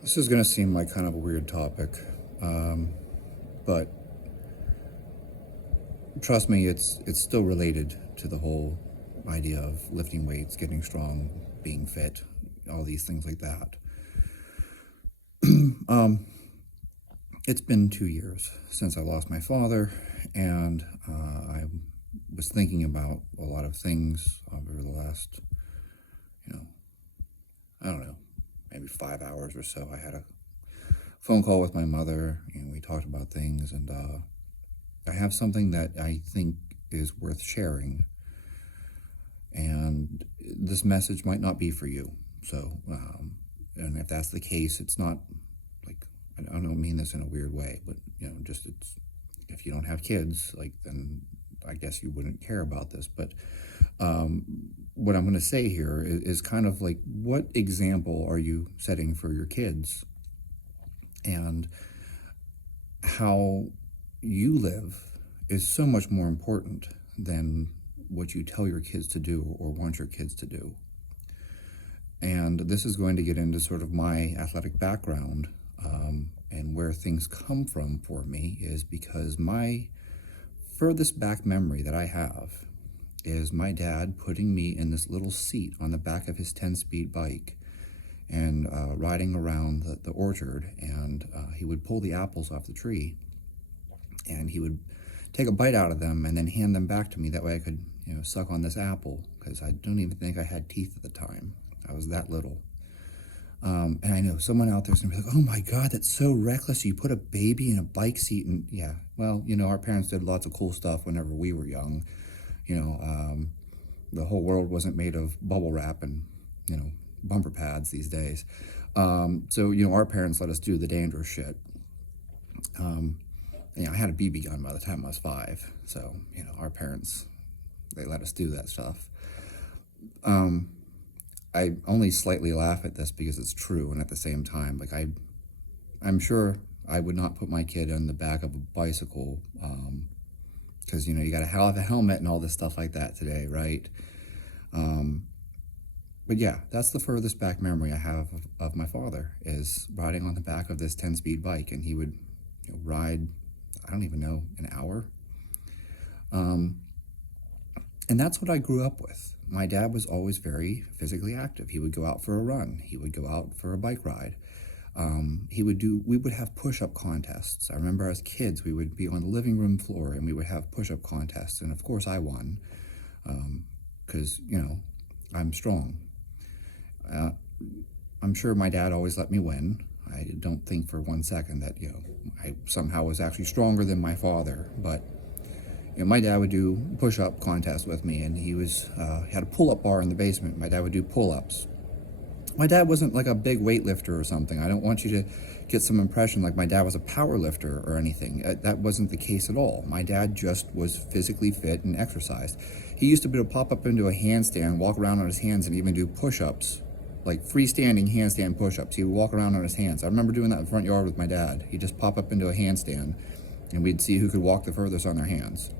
This is going to seem like kind of a weird topic, but trust me, it's still related to the whole idea of lifting weights, getting strong, being fit, all these things like that. It's been 2 years since I lost my father, and I was thinking about a lot of things over the last, you know, I don't know, maybe 5 hours or so. I had a phone call with my mother, and we talked about things, and I have something that I think is worth sharing, and this message might not be for you. So, and if that's the case, it's not like, I don't mean this in a weird way, but just it's, if you don't have kids, like, then I guess you wouldn't care about this. But what I'm going to say here is kind of like, what example are you setting for your kids, and how you live is so much more important than what you tell your kids to do or want your kids to do. And this is going to get into sort of my athletic background, and where things come from for me is because my furthest back memory that I have is my dad putting me in this little seat on the back of his 10-speed bike and riding around the orchard, and he would pull the apples off the tree, and he would take a bite out of them and then hand them back to me. That way I could, suck on this apple, because I don't even think I had teeth at the time. I was that little. And I know someone out there's gonna be like, oh my God, that's so reckless. You put a baby in a bike seat. And yeah, well, our parents did lots of cool stuff whenever we were young. The whole world wasn't made of bubble wrap and, bumper pads these days. So, our parents let us do the dangerous shit. I had a BB gun by the time I was 5. So, our parents, they let us do that stuff. I only slightly laugh at this because it's true, and at the same time, like, I'm sure I would not put my kid on the back of a bicycle, because you got to have a helmet and all this stuff like that today, right? But yeah, that's the furthest back memory I have of my father, is riding on the back of this 10-speed bike, and he would ride, I don't even know, an hour. And that's what I grew up with. My dad was always very physically active. He would go out for a run. He would go out for a bike ride. We would have push-up contests. I remember as kids, we would be on the living room floor and we would have push-up contests. And of course I won, because, I'm strong. I'm sure my dad always let me win. I don't think for one second that, I somehow was actually stronger than my father, but my dad would do push-up contests with me, and he had a pull-up bar in the basement. My dad would do pull-ups. My dad wasn't like a big weightlifter or something. I don't want you to get some impression like my dad was a power lifter or anything. That wasn't the case at all. My dad just was physically fit and exercised. He used to be able to pop up into a handstand, walk around on his hands, and even do push-ups, like freestanding handstand push-ups. He would walk around on his hands. I remember doing that in the front yard with my dad. He'd just pop up into a handstand, and we'd see who could walk the furthest on their hands.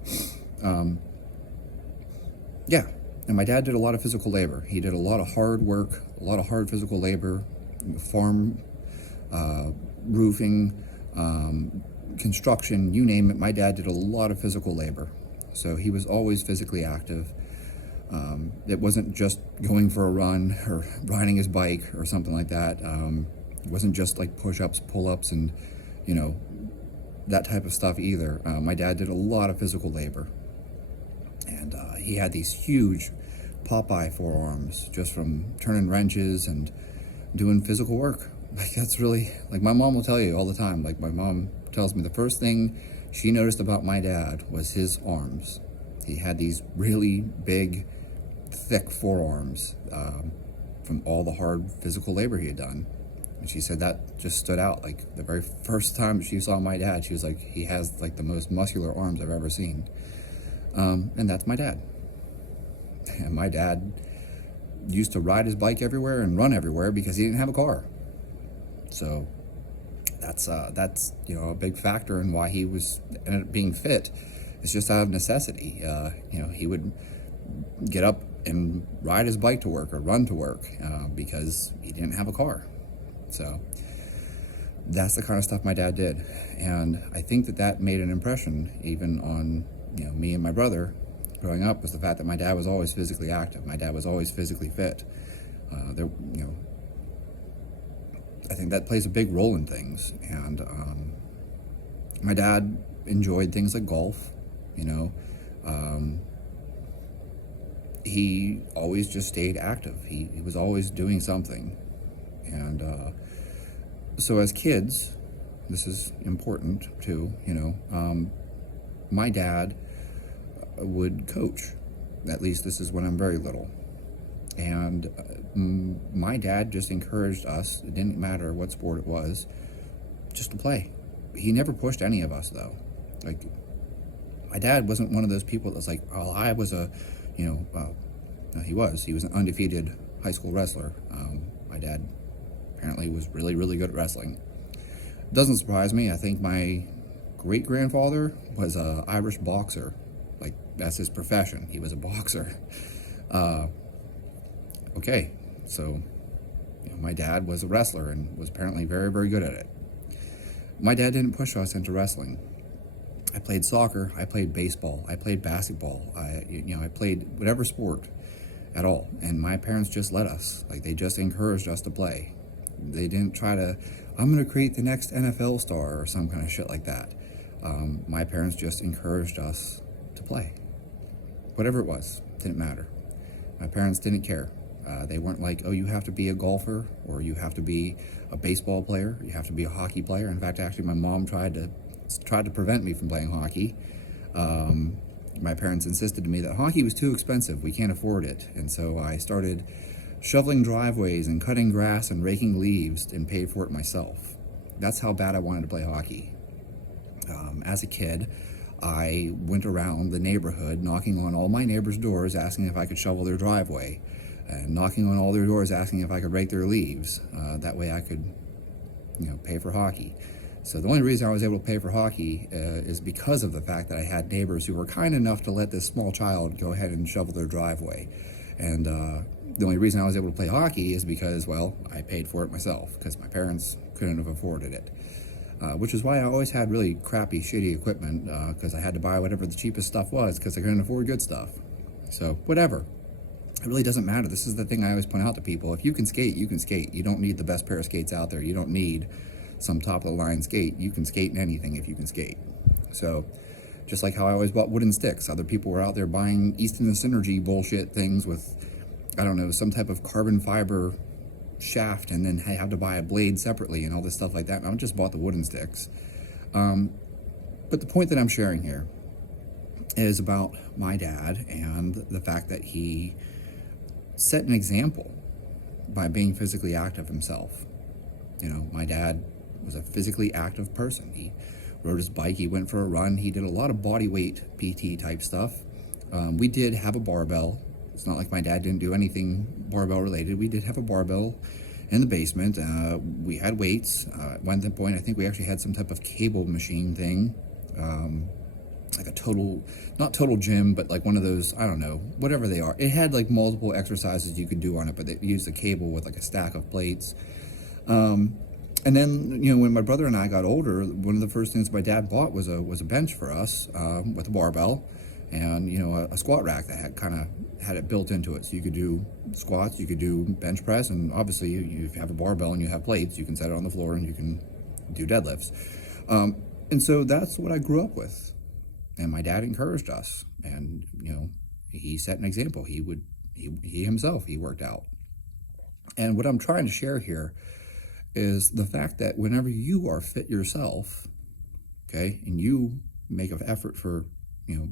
Yeah, and my dad did a lot of physical labor. He did a lot of hard work, a lot of hard physical labor, farm, roofing, construction, you name it. My dad did a lot of physical labor. So he was always physically active. It wasn't just going for a run or riding his bike or something like that. It wasn't just like push-ups, pull-ups, and, that type of stuff either. My dad did a lot of physical labor, and he had these huge Popeye forearms just from turning wrenches and doing physical work. Like, that's really, like, my mom will tell you all the time. Like, my mom tells me the first thing she noticed about my dad was his arms. He had these really big, thick forearms, from all the hard physical labor he had done. And she said that just stood out. Like, the very first time she saw my dad, she was like, he has like the most muscular arms I've ever seen. And that's my dad. And my dad used to ride his bike everywhere and run everywhere because he didn't have a car. So that's a big factor in why he ended up being fit. It's just out of necessity. He would get up and ride his bike to work or run to work, because he didn't have a car. So That's the kind of stuff my dad did. And I think that that made an impression even on, me and my brother growing up, was the fact that my dad was always physically active. My dad was always physically fit. I think that plays a big role in things. And my dad enjoyed things like golf, you know. He always just stayed active. He was always doing something. And so as kids, this is important too, my dad would coach. At least this is when I'm very little. And my dad just encouraged us, it didn't matter what sport it was, just to play. He never pushed any of us, though. Like, my dad wasn't one of those people that's like, oh, I was a, no, he was an undefeated high school wrestler. My dad apparently was really, really good at wrestling. Doesn't surprise me. I think my great-grandfather was an Irish boxer. Like, that's his profession. He was a boxer. Okay, so my dad was a wrestler and was apparently very, very good at it. My dad didn't push us into wrestling. I played soccer, I played baseball, I played basketball, I played whatever sport at all. And my parents just let us. Like, they just encouraged us to play. They didn't try to, I'm going to create the next NFL star or some kind of shit like that. My parents just encouraged us to play. Whatever it was, didn't matter. My parents didn't care. They weren't like, oh, you have to be a golfer, or you have to be a baseball player, you have to be a hockey player. In fact, actually, my mom tried to prevent me from playing hockey. My parents insisted to me that hockey was too expensive. We can't afford it. And so I started shoveling driveways and cutting grass and raking leaves and paid for it myself. That's how bad I wanted to play hockey. As a kid, I went around the neighborhood knocking on all my neighbors' doors asking if I could shovel their driveway, and knocking on all their doors asking if I could rake their leaves. That way I could, pay for hockey. So the only reason I was able to pay for hockey is because of the fact that I had neighbors who were kind enough to let this small child go ahead and shovel their driveway. And the only reason I was able to play hockey is because, well, I paid for it myself, because my parents couldn't have afforded it. Which is why I always had really crappy, shitty equipment, because I had to buy whatever the cheapest stuff was, because I couldn't afford good stuff. So, whatever. It really doesn't matter. This is the thing I always point out to people. If you can skate, you can skate. You don't need the best pair of skates out there. You don't need some top-of-the-line skate. You can skate in anything if you can skate. So, just like how I always bought wooden sticks. Other people were out there buying Easton Synergy bullshit things with, I don't know, some type of carbon fiber shaft, and then I had to buy a blade separately and all this stuff like that. And I just bought the wooden sticks. But the point that I'm sharing here is about my dad and the fact that he set an example by being physically active himself. My dad was a physically active person. He rode his bike, he went for a run, he did a lot of body weight PT type stuff. We did have a barbell. It's not like my dad didn't do anything barbell related. We did have a barbell in the basement. We had weights. At one point, I think we actually had some type of cable machine thing. Like a not total gym, but like one of those, I don't know, whatever they are. It had like multiple exercises you could do on it, but they used a cable with like a stack of plates. And then, when my brother and I got older, one of the first things my dad bought was a bench for us, with a barbell and, a squat rack that had it built into it. So you could do squats, you could do bench press, and obviously if you have a barbell and you have plates, you can set it on the floor and you can do deadlifts. And so that's what I grew up with. And my dad encouraged us, and, he set an example. He himself worked out. And what I'm trying to share here is the fact that whenever you are fit yourself, okay, and you make an effort for,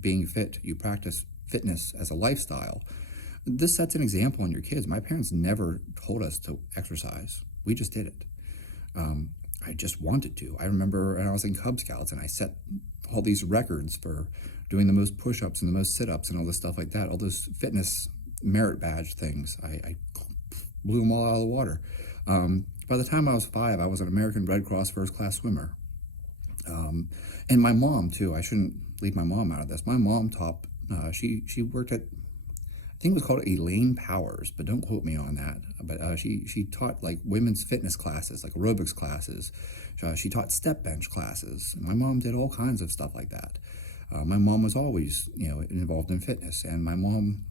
being fit, you practice fitness as a lifestyle, this sets an example on your kids. My parents never told us to exercise. We just did it. I just wanted to. I remember when I was in Cub Scouts and I set all these records for doing the most push-ups and the most sit-ups and all this stuff like that, all those fitness merit badge things. I blew them all out of the water. By the time I was 5, I was an American Red Cross first-class swimmer. And my mom, too. I shouldn't leave my mom out of this. My mom she worked at I think it was called Elaine Powers, but don't quote me on that. But she taught like women's fitness classes, like aerobics classes. She taught step bench classes. My mom did all kinds of stuff like that. My mom was always, involved in fitness, and my mom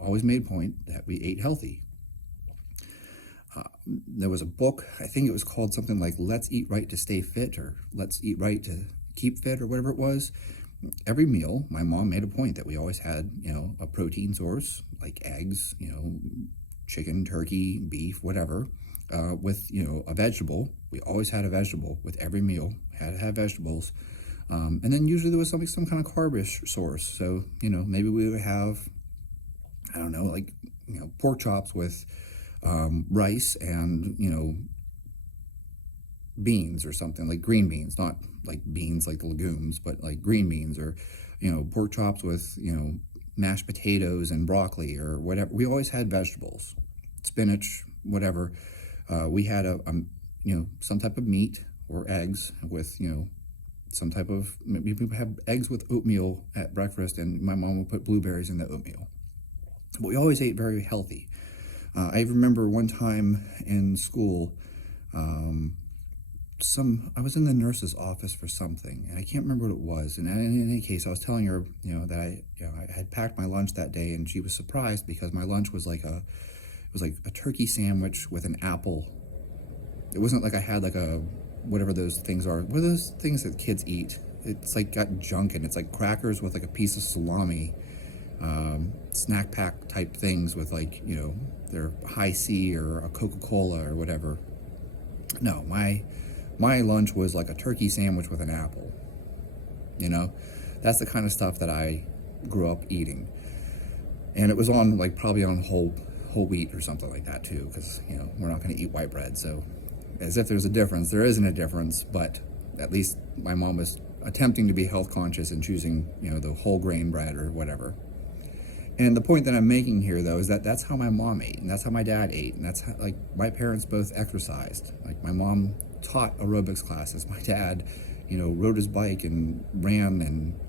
always made point that we ate healthy. There was a book, I think it was called something like Let's Eat Right to Stay Fit, or Let's Eat Right to Keep Fit, or whatever it was. Every meal, my mom made a point that we always had, a protein source, like eggs, chicken, turkey, beef, whatever, with, a vegetable. We always had a vegetable with every meal, had to have vegetables. And then usually there was some kind of carbish source. So, maybe we would have, I don't know, like, pork chops with rice and, beans or something, like green beans, not like beans like the legumes, but like green beans, or, pork chops with, mashed potatoes and broccoli or whatever. We always had vegetables, spinach, whatever. We had some type of meat or eggs with, some type of, maybe we would have eggs with oatmeal at breakfast, and my mom would put blueberries in the oatmeal. But we always ate very healthy. I remember one time in school, I was in the nurse's office for something, and I can't remember what it was. And in any case, I was telling her, that I had packed my lunch that day, and she was surprised because my lunch was like a turkey sandwich with an apple. It wasn't like I had like a, whatever those things are. What are those things that kids eat? It's like got junk in it. It's like crackers with like a piece of salami, snack pack type things with like, their high C or a Coca-Cola or whatever. No, my lunch was like a turkey sandwich with an apple. That's the kind of stuff that I grew up eating. And it was on like probably on whole wheat or something like that too, because, we're not going to eat white bread. So as if there's a difference, there isn't a difference, but at least my mom was attempting to be health conscious and choosing, the whole grain bread or whatever. And the point that I'm making here, though, is that that's how my mom ate, and that's how my dad ate, and that's how, like, my parents both exercised. Like, my mom taught aerobics classes. My dad, rode his bike and ran and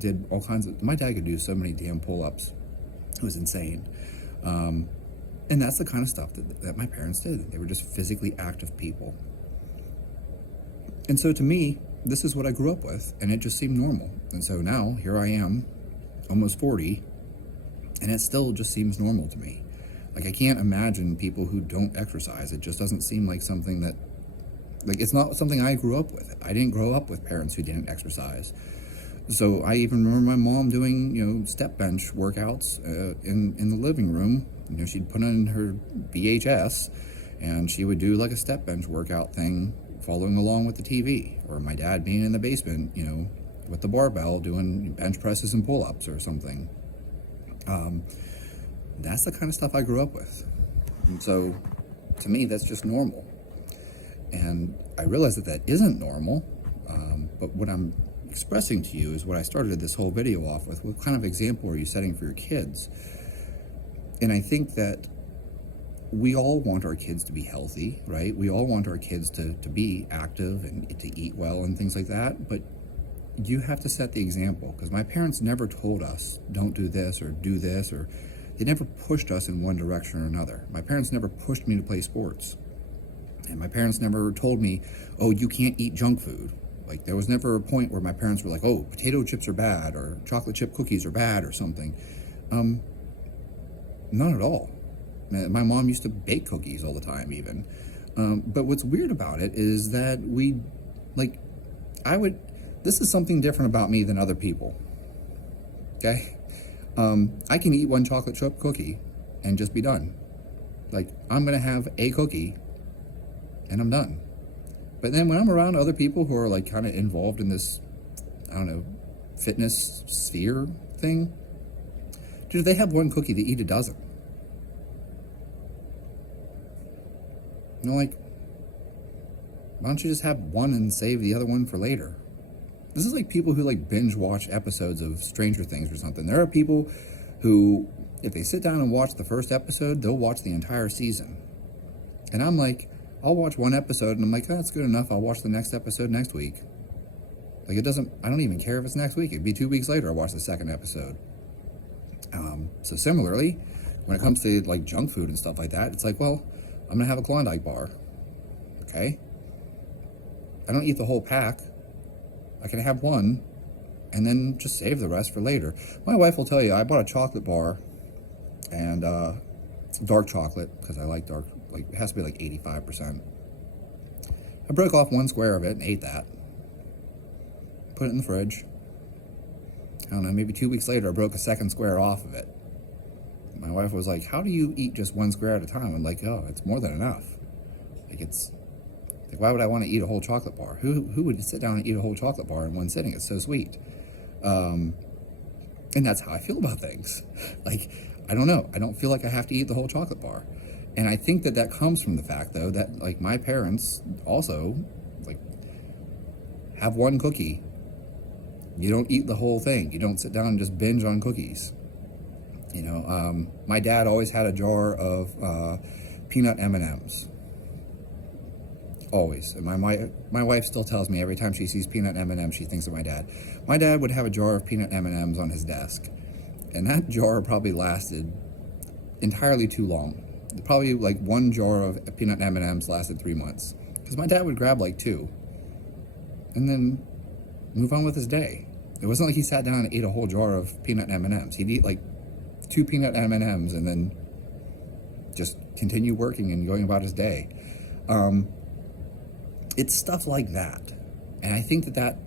did all kinds of... My dad could do so many damn pull-ups. It was insane. And that's the kind of stuff that my parents did. They were just physically active people. And so to me, this is what I grew up with, and it just seemed normal. And so now, here I am, almost 40, and it still just seems normal to me. Like, I can't imagine people who don't exercise. It just doesn't seem like something that, like, it's not something I grew up with. I didn't grow up with parents who didn't exercise. So I even remember my mom doing, step bench workouts in the living room. She'd put on her VHS, and she would do like a step bench workout thing, following along with the TV. Or my dad being in the basement, with the barbell, doing bench presses and pull-ups or something. That's the kind of stuff I grew up with. And so, to me, that's just normal. And I realize that isn't normal, but what I'm expressing to you is what I started this whole video off with. What kind of example are you setting for your kids? And I think that we all want our kids to be healthy, right? We all want our kids to be active and to eat well and things like that, but you have to set the example, because my parents never told us, don't do this, or they never pushed us in one direction or another. My parents never pushed me to play sports. And my parents never told me, oh, you can't eat junk food. Like, there was never a point where my parents were like, oh, potato chips are bad, or chocolate chip cookies are bad, or something. Not at all. My mom used to bake cookies all the time, even. But what's weird about it is that this is something different about me than other people. Okay? I can eat one chocolate chip cookie and just be done. Like, I'm going to have a cookie and I'm done. But then when I'm around other people who are like kind of involved in this, I don't know, fitness sphere thing, dude, if they have one cookie, they eat a dozen. Like, why don't you just have one and save the other one for later? This is like people who like binge watch episodes of Stranger Things or something. There are people who, if they sit down and watch the first episode, they'll watch the entire season. And I'm like, I'll watch one episode and I'm like, oh, that's good enough. I'll watch the next episode next week. Like, I don't even care if it's next week. It'd be 2 weeks later, I'll watch the second episode. So similarly, when it comes to like junk food and stuff like that, it's like, well, I'm gonna have a Klondike bar. Okay, I don't eat the whole pack. I can have one and then just save the rest for later. My wife will tell you, I bought a chocolate bar, and dark chocolate, because I like dark, like it has to be like 85%. I broke off one square of it and ate that. Put it in the fridge. I don't know, maybe 2 weeks later, I broke a second square off of it. My wife was like, how do you eat just one square at a time? I'm like, oh, it's more than enough. Like, it's like, why would I want to eat a whole chocolate bar? Who would sit down and eat a whole chocolate bar in one sitting? It's so sweet. And that's how I feel about things. Like, I don't know. I don't feel like I have to eat the whole chocolate bar. And I think that comes from the fact, though, that like my parents also like have one cookie. You don't eat the whole thing. You don't sit down and just binge on cookies. You know, my dad always had a jar of peanut M&Ms. Always. And my wife still tells me every time she sees peanut M&Ms, she thinks of my dad. My dad would have a jar of peanut M&Ms on his desk. And that jar probably lasted entirely too long. Probably like one jar of peanut M&Ms lasted 3 months. Because my dad would grab like two and then move on with his day. It wasn't like he sat down and ate a whole jar of peanut M&Ms. He'd eat like 2 peanut M&Ms and then just continue working and going about his day. It's stuff like that. And I think that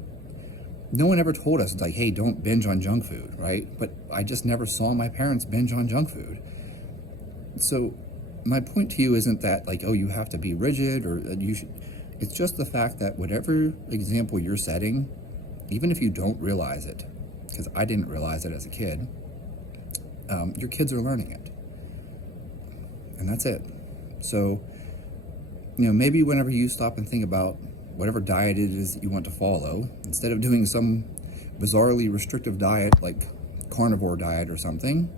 no one ever told us, like, hey, don't binge on junk food, right? But I just never saw my parents binge on junk food. So my point to you isn't that, like, oh, you have to be rigid or you should. It's just the fact that whatever example you're setting, even if you don't realize it, because I didn't realize it as a kid, your kids are learning it. And that's it. So, you know, maybe whenever you stop and think about whatever diet it is that you want to follow, instead of doing some bizarrely restrictive diet like carnivore diet or something,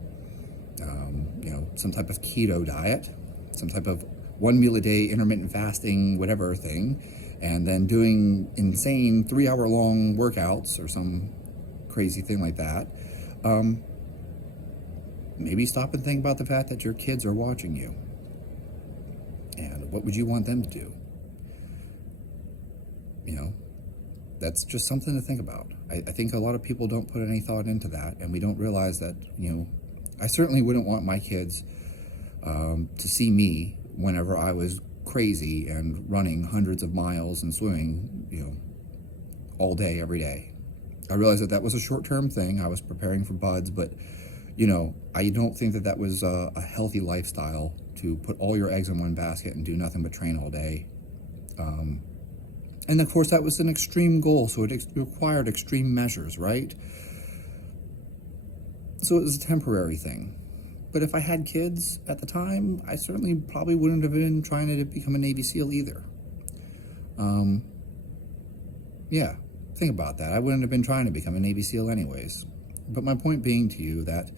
you know, some type of keto diet, some type of 1 meal a day intermittent fasting, whatever thing, and then doing insane 3-hour-long workouts or some crazy thing like that, maybe stop and think about the fact that your kids are watching you. And what would you want them to do? You know, that's just something to think about. I think a lot of people don't put any thought into that, and we don't realize that, you know, I certainly wouldn't want my kids to see me whenever I was crazy and running hundreds of miles and swimming, you know, all day, every day. I realized that was a short-term thing. I was preparing for buds, but, you know, I don't think that was a healthy lifestyle to put all your eggs in one basket and do nothing but train all day. And of course, that was an extreme goal, so it required extreme measures, right? So it was a temporary thing. But if I had kids at the time, I certainly probably wouldn't have been trying to become a Navy SEAL either. Yeah, think about that. I wouldn't have been trying to become a Navy SEAL anyways. But my point being to you that,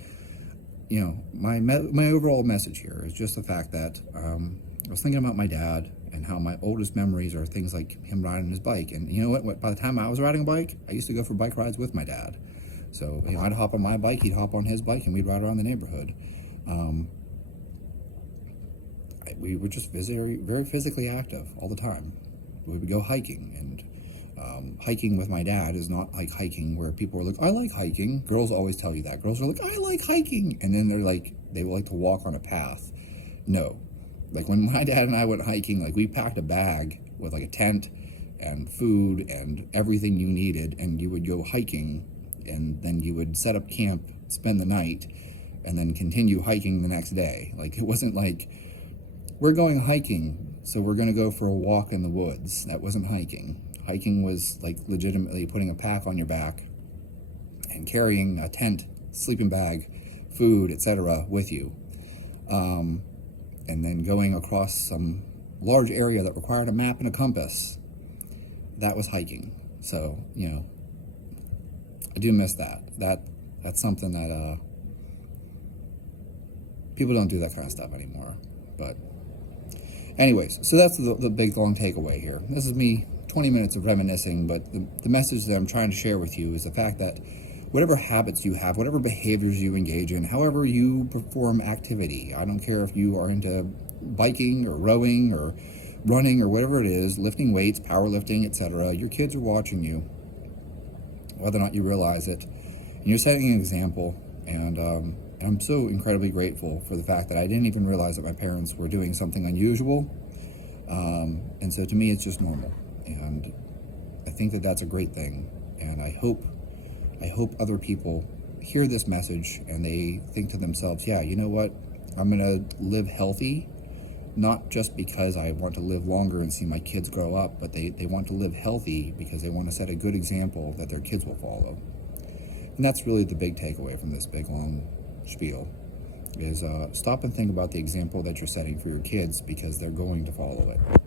you know, my overall message here is just the fact that I was thinking about my dad and how my oldest memories are things like him riding his bike. And you know what? By the time I was riding a bike, I used to go for bike rides with my dad. So, you know, I'd hop on my bike, he'd hop on his bike, and we'd ride around the neighborhood. We were just very, very physically active all the time. We would go hiking, and hiking with my dad is not like hiking where people are like, I like hiking. Girls always tell you that. Girls are like, I like hiking. And then they like to walk on a path. No. Like when my dad and I went hiking, like we packed a bag with like a tent and food and everything you needed, and you would go hiking, and then you would set up camp, spend the night, and then continue hiking the next day. Like it wasn't like, we're going hiking, so we're going to go for a walk in the woods. That wasn't hiking. Hiking was like legitimately putting a pack on your back and carrying a tent, sleeping bag, food, etc. with you. And then going across some large area that required a map and a compass. That was hiking. So, you know, I do miss that. That's something that people don't do that kind of stuff anymore. But anyways, so that's the big long takeaway here. This is me 20 minutes of reminiscing, but the message that I'm trying to share with you is the fact that whatever habits you have, whatever behaviors you engage in, however you perform activity. I don't care if you are into biking or rowing or running or whatever it is, lifting weights, powerlifting, etc. Your kids are watching you, whether or not you realize it. And you're setting an example, and I'm so incredibly grateful for the fact that I didn't even realize that my parents were doing something unusual. And so to me, it's just normal. And I think that that's a great thing. And I hope other people hear this message and they think to themselves, yeah, you know what? I'm going to live healthy, not just because I want to live longer and see my kids grow up, but they want to live healthy because they want to set a good example that their kids will follow. And that's really the big takeaway from this big, long spiel, is stop and think about the example that you're setting for your kids, because they're going to follow it.